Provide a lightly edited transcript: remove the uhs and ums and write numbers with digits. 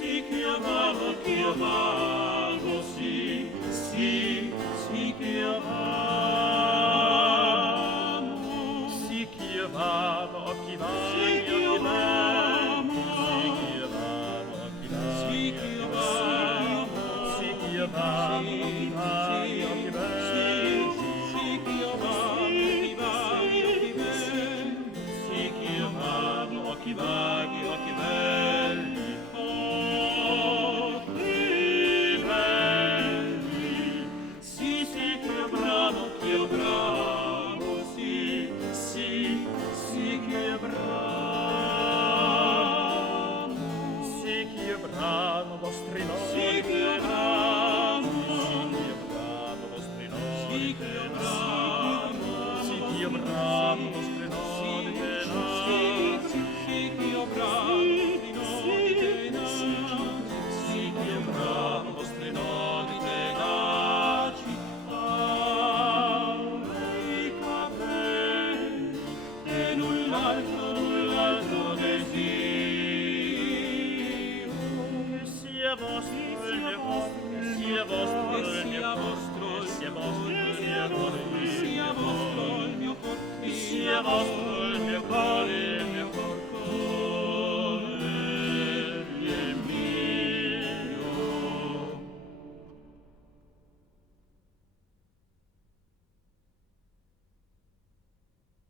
sì che io vado, sì, sì, sì che io vado, sì che io vado, chi va, sì che io vado, sì che io vado, chi va, sì che io vado, sì che io vado, chi va, chi va, sì che io vado, chi va, chi va, sì che io vado, chi va, chi va, sì, sì, che bravo, sì, sì, sì, che bravo, sì, che bravo, vostri nodi, sì, che bravo, sì, che bravo, vostri nodi, sì, che bravo, sì, che bravo, vostri nodi, sì, sì, che bravo, vostri nodi, sì, che bravo, vostri nodi, tenaci, i capelli, e null'altro desiro, che sia vostro il mio cuore, che sia vostro il mio cuore, che sia vostro il mio cuore, che sia vostro il mio cuore, che sia vostro